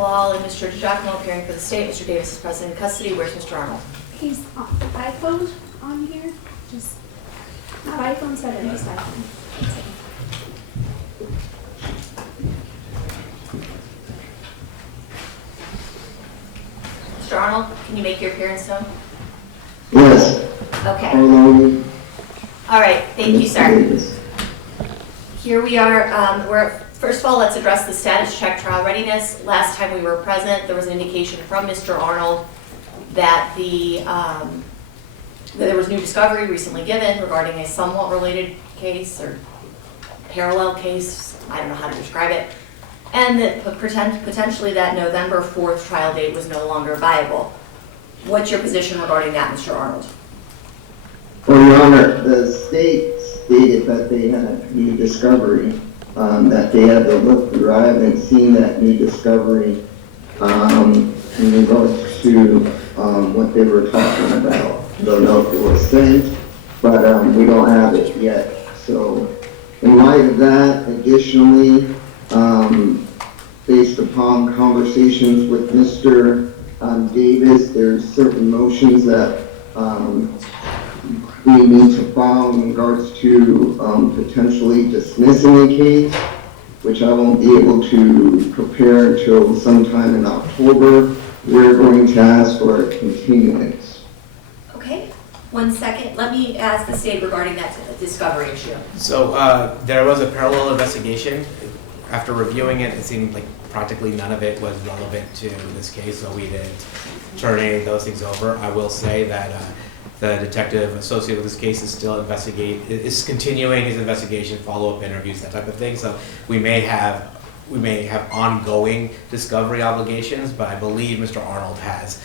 Paul and Mr. Giacomo appearing for the state. Mr. Davis is present in custody. Where's Mr. Arnold? He's on iPhone on here. Just not iPhone 7, just iPhone. Mr. Arnold, can you make your appearance known? Yes. Okay. Hello. All right. Thank you, sir. Davis. Here we are. First of all, let's address the status check trial readiness. Last time we were present, there was an indication from Mr. Arnold that there was new discovery recently given regarding a somewhat related case or parallel case. I don't know how to describe it. And that potentially that November 4th trial date was no longer viable. What's your position regarding that, Mr. Arnold? Well, Your Honor, the state stated that they had new discovery that they had to look through. I haven't seen that new discovery in regards to what they were talking about. I don't know if it was sent, but we don't have it yet. So in light of that, additionally, based upon conversations with Mr. Davis, there's certain motions that we need to file in regards to potentially dismissing the case, which I won't be able to prepare until sometime in October. We're going to ask for a continuance. Okay, 1 second. Let me ask the state regarding that discovery issue. So there was a parallel investigation. After reviewing it, it seemed like practically none of it was relevant to this case, so we didn't turn any of those things over. I will say that the detective associated with this case is continuing his investigation, follow-up interviews, that type of thing. So we may have ongoing discovery obligations, but I believe Mr. Arnold has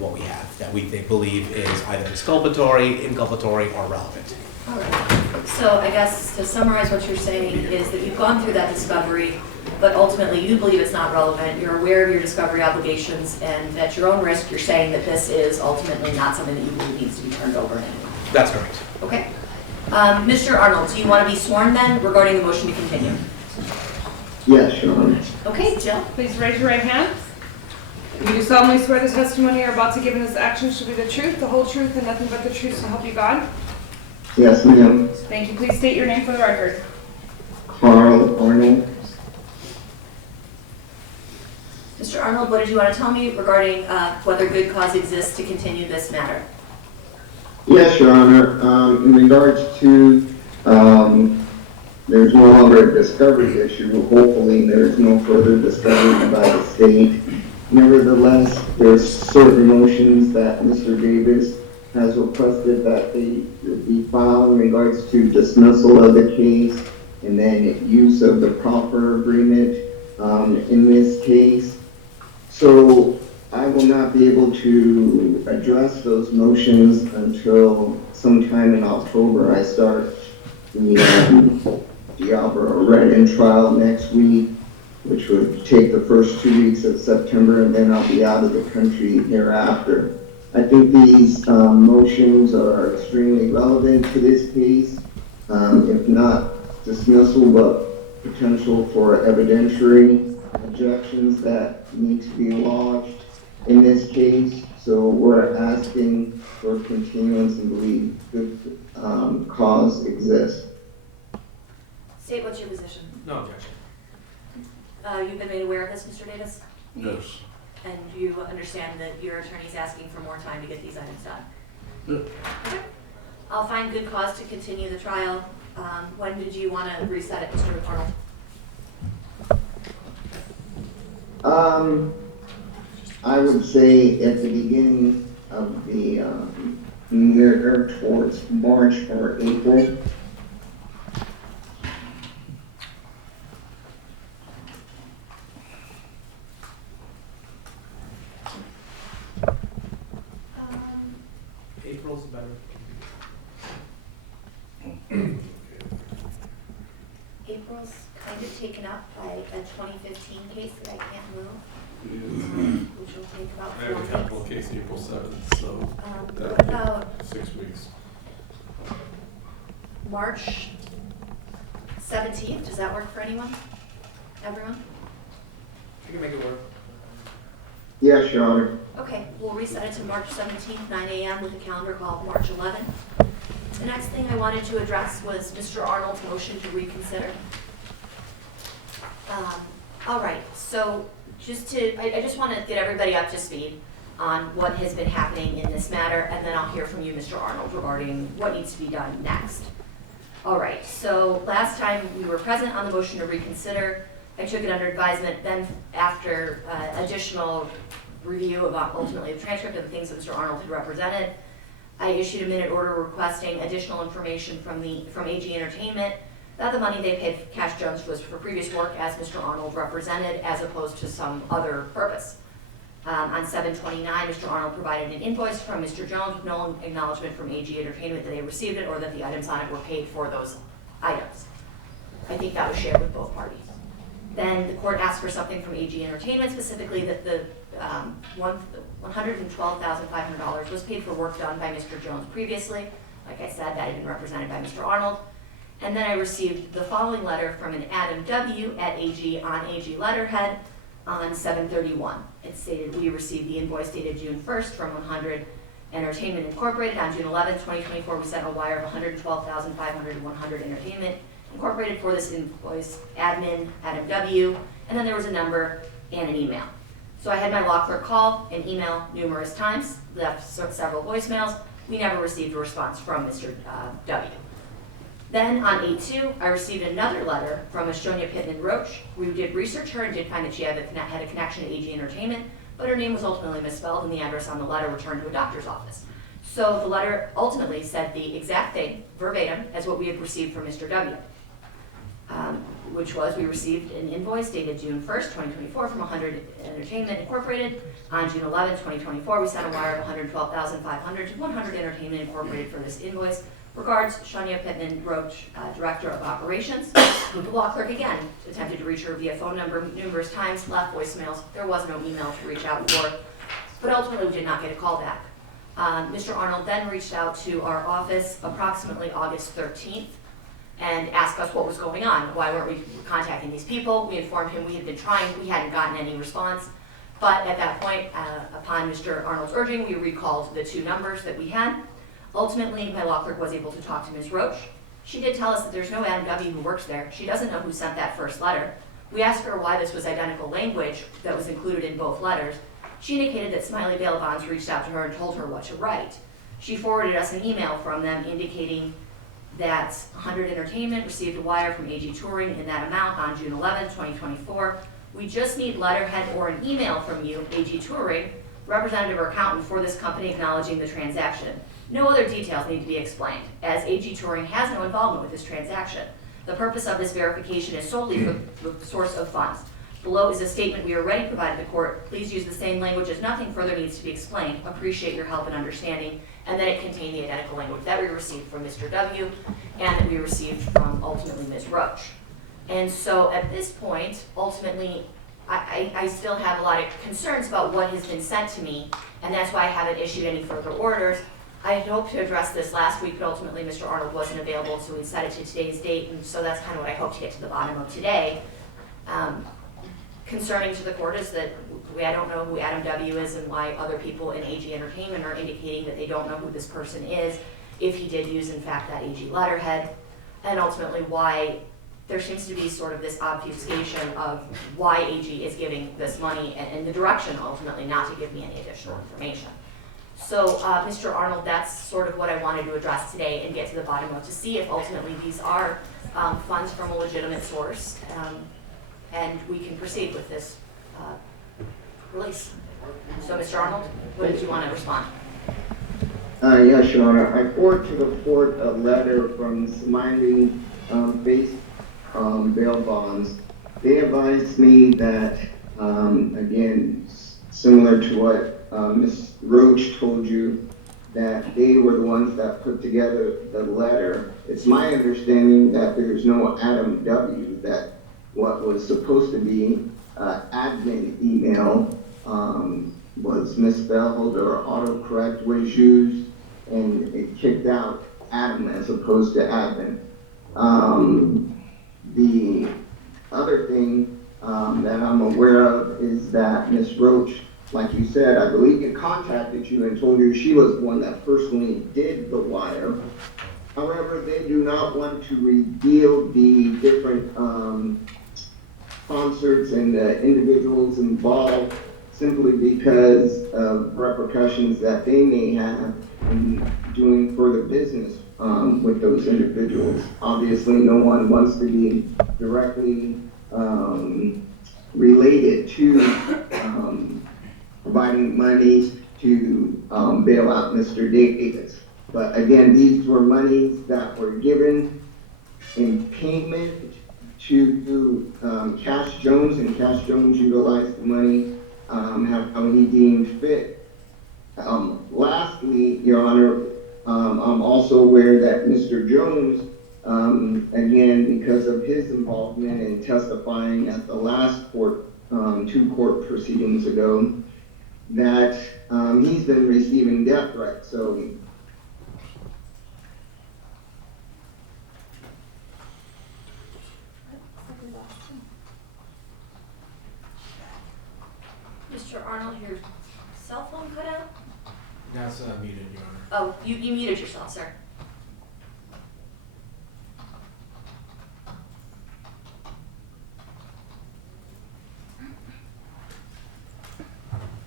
what we have that we believe is either exculpatory, inculpatory, or relevant. All right. So I guess to summarize what you're saying is that you've gone through that discovery, but ultimately you believe it's not relevant. You're aware of your discovery obligations, and at your own risk, you're saying that this is ultimately not something that you believe needs to be turned over anymore. That's correct. Okay. Mr. Arnold, do you want to be sworn then regarding the motion to continue? Yes, Your Honor. Okay, Jill. Please raise your right hand. You do solemnly swear the testimony you're about to give in this action shall be the truth, the whole truth, and nothing but the truth, so help you God? Yes, ma'am. Thank you. Please state your name for the record. Carl Arnold. Mr. Arnold, what did you want to tell me regarding whether good cause exists to continue this matter? Yes, Your Honor. In regards to there's no longer a discovery issue. Hopefully, there's no further discovery by the state. Nevertheless, there's certain motions that Mr. Davis has requested that they be filed in regards to dismissal of the case and then use of the proper agreement in this case. So I will not be able to address those motions until sometime in October. I start the Diablo-Redden trial next week, which would take the first 2 weeks of September, and then I'll be out of the country thereafter. I think these motions are extremely relevant to this case, if not dismissal, but potential for evidentiary objections that need to be lodged in this case. So we're asking for continuance and believe good cause exists. State what's your position. No objection. You've been made aware of this, Mr. Davis? Yes. And you understand that your attorney's asking for more time to get these items done? Yeah. Okay. I'll find good cause to continue the trial. When did you want to reset it, Mr. Arnold? I would say at the beginning of the year, towards March or April. April's better. April's kind of taken up by a 2015 case that I can't move, which will take about I have a 4 capital weeks. case April 7th, so What that'll about take 6 weeks. March 17th? Does that work for anyone? Everyone? You can make it work. Yes, Your Honor. Okay, we'll reset it to March 17th, 9 a.m. with a calendar call of March 11th. The next thing I wanted to address was Mr. Arnold's motion to reconsider. All right, so I just want to get everybody up to speed on what has been happening in this matter, and then I'll hear from you, Mr. Arnold, regarding what needs to be done next. All right, so last time we were present on the motion to reconsider, I took it under advisement. Then after additional review of ultimately the transcript of the things that Mr. Arnold had represented, I issued a minute order requesting additional information from AG Entertainment that the money they paid Cash Jones was for previous work as Mr. Arnold represented, as opposed to some other purpose. On 7/29, Mr. Arnold provided an invoice from Mr. Jones with no acknowledgement from AG Entertainment that they received it or that the items on it were paid for those items. I think that was shared with both parties. Then the court asked for something from AG Entertainment, specifically that the $112,500 was paid for work done by Mr. Jones previously. Like I said, that had been represented by Mr. Arnold. And then I received the following letter from an Adam W. at AG on AG letterhead on 7/31. It stated, we received the invoice dated June 1st from 100 Entertainment Incorporated. On June 11th, 2024, we sent a wire of $112,500 to 100 Entertainment Incorporated for this invoice, admin, Adam W. And then there was a number and an email. So I had my law clerk call and email numerous times, left several voicemails. We never received a response from Mr. W. Then on 8/2, I received another letter from a Shonya Pittman Roach. We did research her and did find that she had a connection to AG Entertainment, but her name was ultimately misspelled and the address on the letter returned to a doctor's office. So the letter ultimately said the exact thing, verbatim, as what we had received from Mr. W. Which was, we received an invoice dated June 1st, 2024 from 100 Entertainment Incorporated. On June 11th, 2024, we sent a wire of $112,500 to 100 Entertainment Incorporated for this invoice. Regards, Shonya Pittman Roach, Director of Operations. The law clerk again attempted to reach her via phone number numerous times, left voicemails. There was no email to reach out for, but ultimately we did not get a call back. Mr. Arnold then reached out to our office approximately August 13th and asked us what was going on. Why weren't we contacting these people? We informed him we had been trying, we hadn't gotten any response. But at that point, upon Mr. Arnold's urging, we recalled the two numbers that we had. Ultimately, my law clerk was able to talk to Ms. Roach. She did tell us that there's no Adam W. who works there. She doesn't know who sent that first letter. We asked her why this was identical language that was included in both letters. She indicated that Smiley Bail Bonds reached out to her and told her what to write. She forwarded us an email from them indicating that 100 Entertainment received a wire from AG Touring in that amount on June 11, 2024. We just need letterhead or an email from you, AG Touring, representative or accountant for this company acknowledging the transaction. No other details need to be explained, as AG Touring has no involvement with this transaction. The purpose of this verification is solely for the source of funds. Below is a statement we already provided the court. Please use the same language as nothing further needs to be explained. Appreciate your help and understanding. And then it contained the identical language that we received from Mr. W. and that we received from ultimately Ms. Roach. And so at this point, ultimately, I still have a lot of concerns about what has been sent to me, and that's why I haven't issued any further orders. I had hoped to address this last week, but ultimately Mr. Arnold wasn't available, so we set it to today's date, and so that's kind of what I hope to get to the bottom of today. Concerning to the court is that I don't know who Adam W. is and why other people in AG Entertainment are indicating that they don't know who this person is, if he did use, in fact, that AG letterhead, and ultimately why there seems to be sort of this obfuscation of why AG is giving this money and the direction ultimately not to give me any additional information. So, Mr. Arnold, that's sort of what I wanted to address today and get to the bottom of, to see if ultimately these are funds from a legitimate source, and we can proceed with this release. So, Mr. Arnold, what did you want to respond? Yes, Your Honor. I forwarded to the court a letter from Smiley Bail Bonds. They advised me that, again, similar to what Ms. Roach told you, that they were the ones that put together the letter. It's my understanding that there's no Adam W., that what was supposed to be admin email was misspelled or autocorrect was used, and it kicked out Adam as opposed to admin. The other thing that I'm aware of is that Ms. Roach like you said, I believe it contacted you and told you she was the one that personally did the wire. However, they do not want to reveal the different concerts and the individuals involved simply because of repercussions that they may have in doing further business with those individuals. Obviously, no one wants to be directly related to providing money to bail out Mr. Davis. But again, these were monies that were given in payment to Cash Jones, and Cash Jones utilized the money how he deemed fit. Lastly, Your Honor, I'm also aware that Mr. Jones, again, because of his involvement in testifying at the last two court proceedings ago, that he's been receiving death threats. So Mr. Arnold, your cell phone cut out? That's muted, Your Honor. Oh, you muted yourself, sir.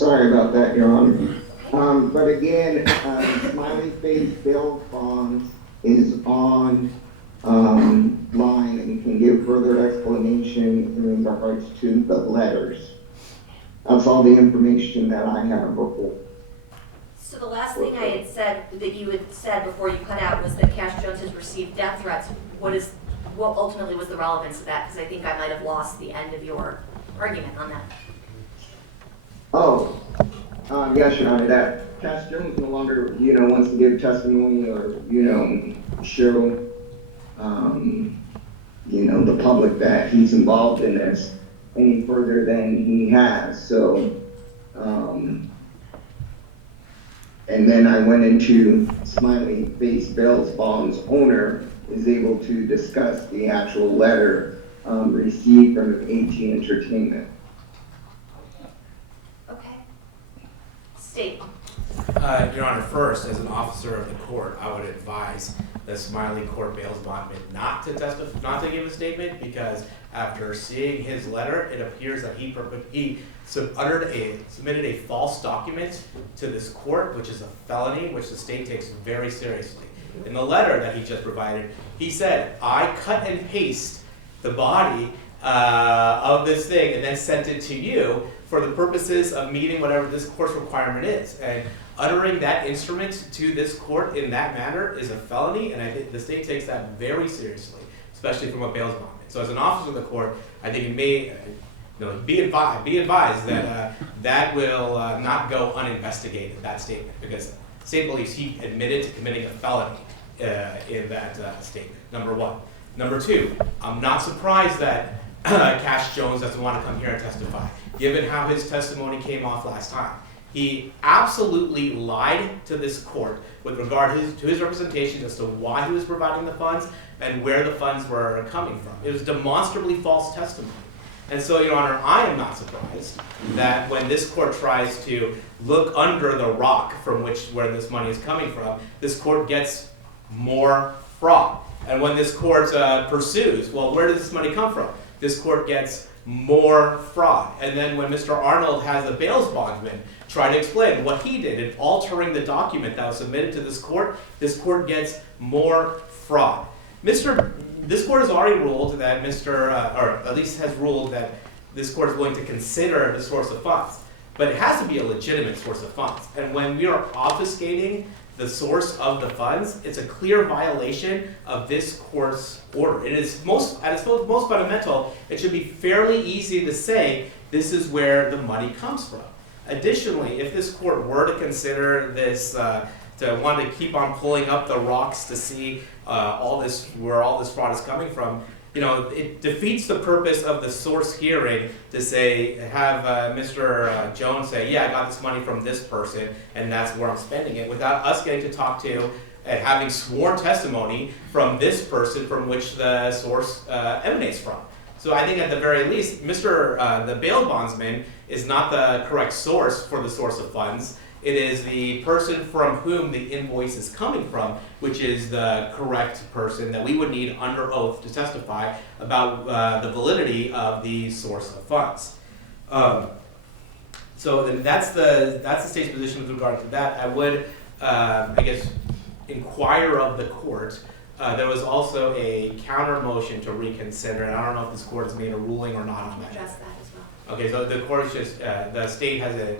sorry about that, Your Honor. But again, Smiley Face Bail Bonds is on line and can give further explanation in regards to the letters. That's all the information that I have before. So the last thing I had said, that you had said before you cut out, was that Cash Jones has received death threats. What ultimately was the relevance of that? Because I think I might have lost the end of your argument on that. Oh, yes, Your Honor, that Cash Jones no longer, wants to give testimony or, show, the public that he's involved in this any further than he has. So, and then I went into Smiley Face Bail Bonds owner is able to discuss the actual letter received from AT Entertainment. Okay. State. Your Honor, first, as an officer of the court, I would advise the Smiley Court Bail Bondman not to give a statement, because after seeing his letter, it appears that he submitted a false document to this court, which is a felony, which the state takes very seriously. In the letter that he just provided, he said, I cut and paste the body of this thing and then sent it to you for the purposes of meeting whatever this court's requirement is. And uttering that instrument to this court in that manner is a felony, and I think the state takes that very seriously, especially from a bail bondman. So as an officer of the court, I think it may be advised that that will not go uninvestigated, that statement, because the state believes he admitted to committing a felony in that statement, number one. Number two, I'm not surprised that Cash Jones doesn't want to come here and testify, given how his testimony came off last time. He absolutely lied to this court with regard to his representation as to why he was providing the funds and where the funds were coming from. It was demonstrably false testimony. And so, Your Honor, I am not surprised that when this court tries to look under the rock from where this money is coming from, this court gets more fraud. And when this court pursues, well, where does this money come from? This court gets more fraud. And then when Mr. Arnold has a bail bondsman try to explain what he did in altering the document that was submitted to this court gets more fraud. This court has already ruled that or at least has ruled that this court is willing to consider the source of funds. But it has to be a legitimate source of funds. And when we are obfuscating the source of the funds, it's a clear violation of this court's order. It is at its most fundamental, it should be fairly easy to say this is where the money comes from. Additionally, if this court were to consider this, to want to keep on pulling up the rocks to see where all this fraud is coming from, it defeats the purpose of the source hearing to have Mr. Jones say, yeah, I got this money from this person and that's where I'm spending it, without us getting to talk to and having sworn testimony from this person from which the source emanates from. So I think at the very least, the bail bondsman is not the correct source for the source of funds. It is the person from whom the invoice is coming from, which is the correct person that we would need under oath to testify about the validity of the source of funds. So then that's the state's position with regard to that. I would, I guess, inquire of the court. There was also a counter motion to reconsider, and I don't know if this court has made a ruling or not on that. Address that as well. Okay, so the court is just, the state has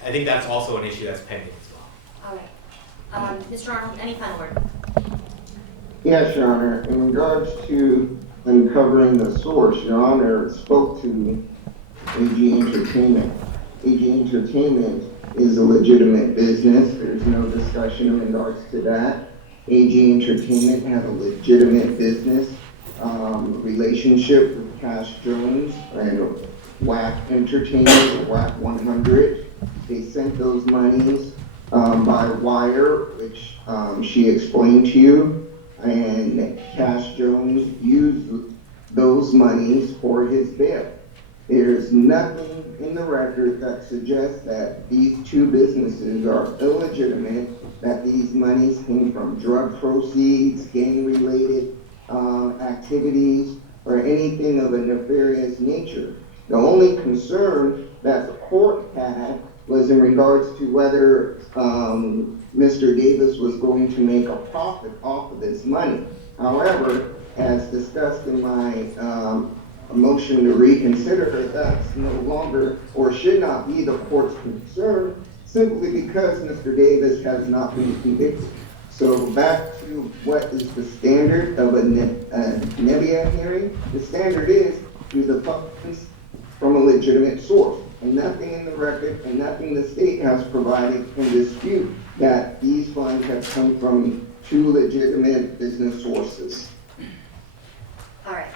I think that's also an issue that's pending as well. All right. Mr. Arnold, any final word? Yes, Your Honor. In regards to uncovering the source, Your Honor spoke to AG Entertainment. AG Entertainment is a legitimate business. There's no discussion in regards to that. AG Entertainment had a legitimate business relationship with Cash Jones and Wack Entertainment, or Wack 100. They sent those monies by wire, which she explained to you, and Cash Jones used those monies for his bail. There's nothing in the record that suggests that these two businesses are illegitimate, that these monies came from drug proceeds, gang-related activities, or anything of a nefarious nature. The only concern that the court had was in regards to whether Mr. Davis was going to make a profit off of this money. However, as discussed in my motion to reconsider, that's no longer or should not be the court's concern, simply because Mr. Davis has not been convicted. So back to what is the standard of a Nebia hearing? The standard is, do the funds from a legitimate source? And nothing in the record and nothing the state has provided can dispute that these funds have come from two legitimate business sources. All right.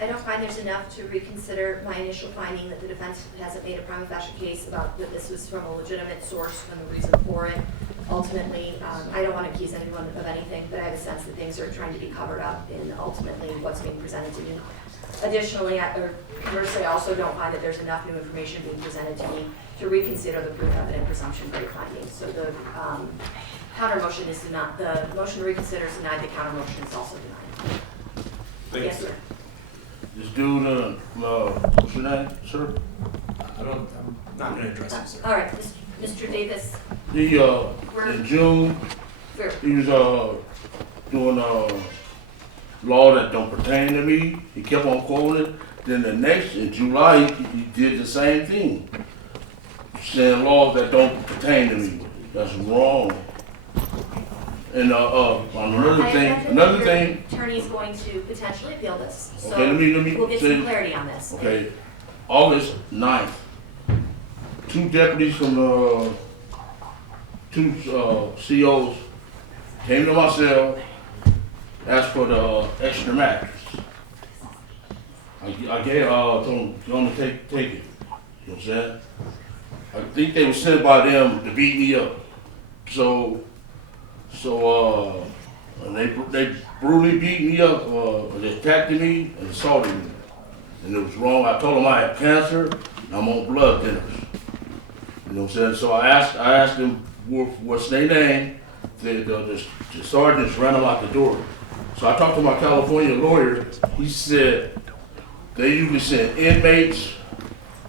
I don't find there's enough to reconsider my initial finding that the defense hasn't made a prima facie case about that this was from a legitimate source and the reason for it. Ultimately, I don't want to accuse anyone of anything, but I have a sense that things are trying to be covered up in ultimately what's being presented to me. Additionally, or conversely, I also don't find that there's enough new information being presented to me to reconsider the proof evident presumption rate findings. So the counter motion is denied. The motion to reconsider is denied. The counter motion is also denied. Yes, sir. This dude, what's your name, sir? I'm not going to address it, sir. All right, Mr. Davis. He, in June, he was, doing, law that don't pertain to me. He kept on quoting it. Then the next, in July, he did the same thing. Saying laws that don't pertain to me. That's wrong. And, another thing. Attorney is going to potentially appeal this. So Okay, let me we'll get say, some clarity on this. okay, August 9th, two deputies from two COs came to my cell, asked for the extra mattress. I gave told them to take it. You know what I'm saying? I think they were sent by them to beat me up. So and they brutally beat me up, they attacked me and assaulted me. And it was wrong. I told them I had cancer and I'm on blood thinners. You know what I'm saying? So I asked them what's their name. The sergeant just ran them out the door. So I talked to my California lawyer. He said they usually send inmates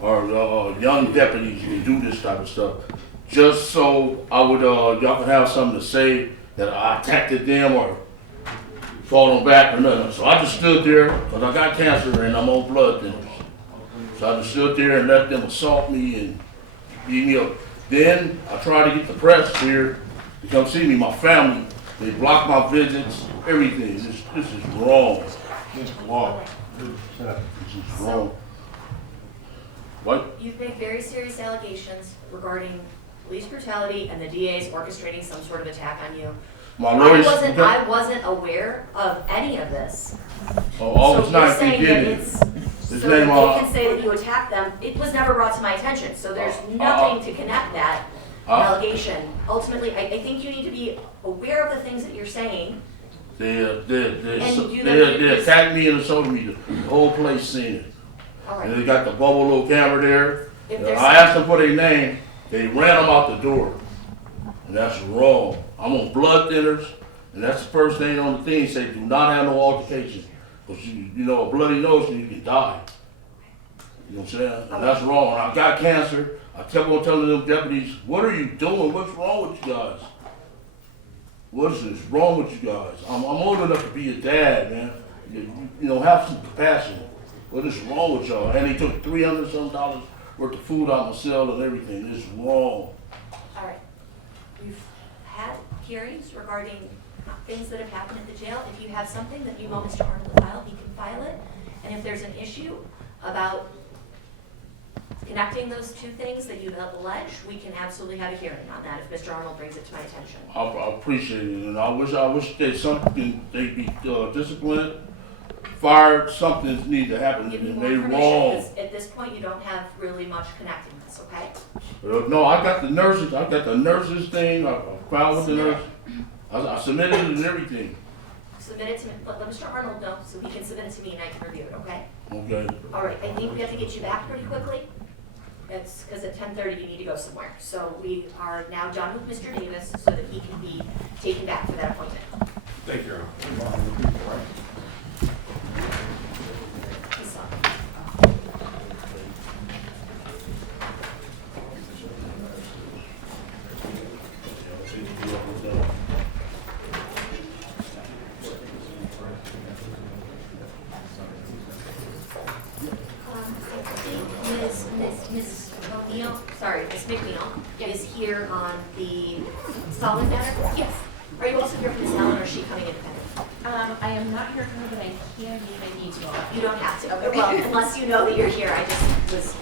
or young deputies to do this type of stuff, just so I would y'all could have something to say that I attacked them or fought them back or nothing. So I just stood there because I got cancer and I'm on blood thinners. So I just stood there and let them assault me and beat me up. Then I tried to get the press here to come see me, my family. They blocked my visits, everything. This is wrong. This is wrong. This is wrong. What? You've made very serious allegations regarding police brutality and the DA's orchestrating some sort of attack on you. My lawyers. I wasn't aware of any of this. August 9th, So you're saying he did that it. it's, His so name, they can say that you attacked them. It was never brought to my attention, so there's nothing to connect that allegation. Ultimately, I think you need to be aware of the things that you're saying. They And attacked me and assaulted me. The whole place seen it. All And right. they got the bubble little camera there. If there's I asked them for their name. They ran them out the door. And that's wrong. I'm on blood thinners. And that's the first thing on the thing. Say, do not have no altercation. Because, you know, a bloody nose and you can die. You know what I'm saying? And that's wrong. I got cancer. I kept on telling them deputies, what are you doing? What's wrong with you guys? What is wrong with you guys? I'm old enough to be a dad, man. You know, have some compassion. What is wrong with y'all? And they took $300-some worth of food out of my cell and everything. This is wrong. All right. We've had hearings regarding things that have happened at the jail. If you have something that you want Mr. Arnold to file, he can file it. And if there's an issue about connecting those two things that you have alleged, we can absolutely have a hearing on that if Mr. Arnold brings it to my attention. I appreciate it, and I wish there's something they'd be disciplined, fired. Something needs to happen. Give me And more they information, wrong. 'cause at this point, you don't have really much connecting this, okay? No, I got the nurses. I got the nurses thing. I filed with the Submit nurse. I submitted it and everything. Submit it to me, let Mr. Arnold know so he can submit it to me and I can review it, okay? Okay. All right, I think we have to get you back pretty quickly. It's because at 10:30 you need to go somewhere. So we are now done with Mr. Davis so that he can be taken back for that appointment. Thank you, Your Honor. He's up. Ms. McNeil, sorry, Ms. McNeil is here on the solid matter? Yes. Are you also here for Ms. Allen or is she coming independent? I am not here for her, but I can if I need to. You don't have to, okay, well, unless you know that you're here, I just was